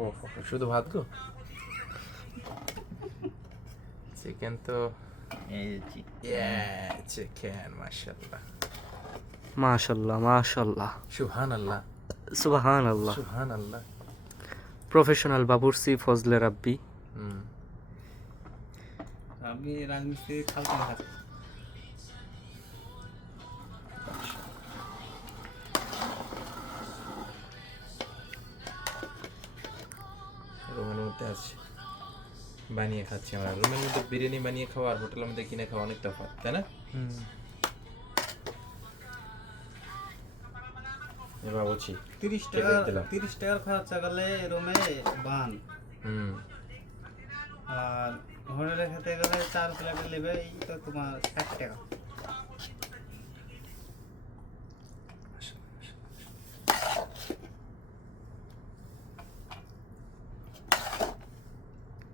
ও শুধু ভাত গো? চিকেন তো এই যে চিকেন মাশাআল্লাহ মাশাআল্লাহ মাশাআল্লাহ সুবহানাল্লাহ সুবহানাল্লাহ। সুবহানাল্লাহ। প্রফেশনাল বাবুর্চি ফজলে রাব্বি। আমি রাজমিস্ত্রি খালতে খাচ্ছি। রুমের মধ্যে আছি, বানিয়ে খাচ্ছি আমরা। রুমের মধ্যে বিরিয়ানি বানিয়ে খাওয়া আর হোটেলের মধ্যে কিনে খাওয়া অনেক তফাৎ, তাই না? এবার বলছি 30 টাকার খরচা গেলে রুমে বান, আর হোটেলে খেতে গেলে 4 প্লেটে নেবে এই তো তোমার 60 টাকা।